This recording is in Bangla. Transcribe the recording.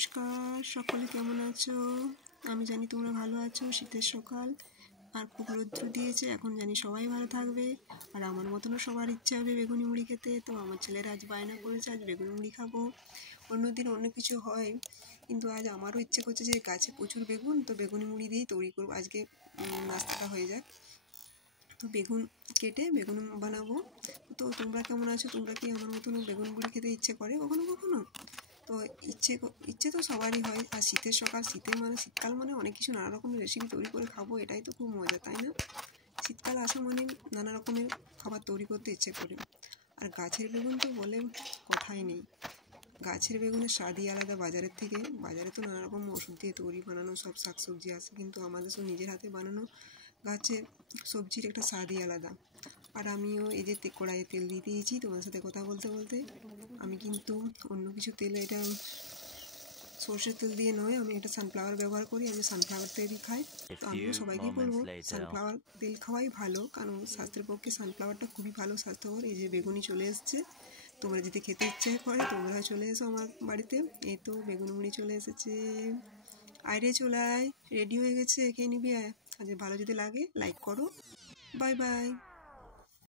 নমস্কার, সকলে কেমন আছো? আমি জানি তোমরা ভালো আছো। শীতের সকাল আর খুব রৌদ্র দিয়েছে, এখন জানি সবাই ভালো থাকবে। আর আমার মতনও সবার ইচ্ছা হবে বেগুনি মুড়ি খেতে। তো আমার ছেলেরা আজ বায়না করেছে আজ বেগুনি মুড়ি খাবো। অন্যদিন অন্য কিছু হয়, কিন্তু আজ আমারও ইচ্ছে করছে যে গাছে প্রচুর বেগুন, তো বেগুনি মুড়ি দিয়েই তৈরি করবো আজকে, নাস্তাটা হয়ে যাক। তো বেগুন কেটে বেগুন বানাবো। তো তোমরা কেমন আছো? তোমরা কি আমার মতন বেগুন মুড়ি খেতে ইচ্ছে করে কখনো কখনো? তো ইচ্ছে তো সবারই হয়। আর শীতের সকাল, শীতকাল মানে অনেক কিছু নানা রকমের রেসিপি তৈরি করে খাবো, এটাই তো খুব মজা, তাই না? শীতকাল আসা মানে নানা রকমের খাবার তৈরি করতে ইচ্ছে করে। আর গাছের বেগুন তো বলে কথাই নেই। গাছের বেগুনের স্বাদই আলাদা বাজারের থেকে। বাজারে তো নানা রকম ওষুধ দিয়ে তৈরি বানানো সব শাকসবজি আছে, কিন্তু আমাদের সব নিজের হাতে বানানো গাছের সবজির একটা স্বাদই আলাদা। আর আমিও এই যে কড়াইয়ে তেল দিয়ে দিয়েছি তোমার সাথে কথা বলতে বলতে। আমি কিন্তু অন্য কিছু তেল, এটা সর্ষের তেল দিয়ে নয়, আমি এটা সানফ্লাওয়ার ব্যবহার করি। আমি সানফ্লাওয়ার তেলই খাই। তো আমিও সবাইকেই বলবো সানফ্লাওয়ার তেল খাওয়াই ভালো, কারণ স্বাস্থ্যের পক্ষে সানফ্লাওয়ারটা খুবই ভালো, স্বাস্থ্যকর। এই যে বেগুনি চলে এসছে, তোমরা যদি খেতে ইচ্ছে করে তোমরা চলে এসো আমার বাড়িতে। এই তো বেগুন মুড়ি চলে এসেছে, আয় রে চলে আয়, রেডি হয়ে গেছে, খেয়ে নিবি আয়। আর ভালো যদি লাগে লাইক করো। Bye bye.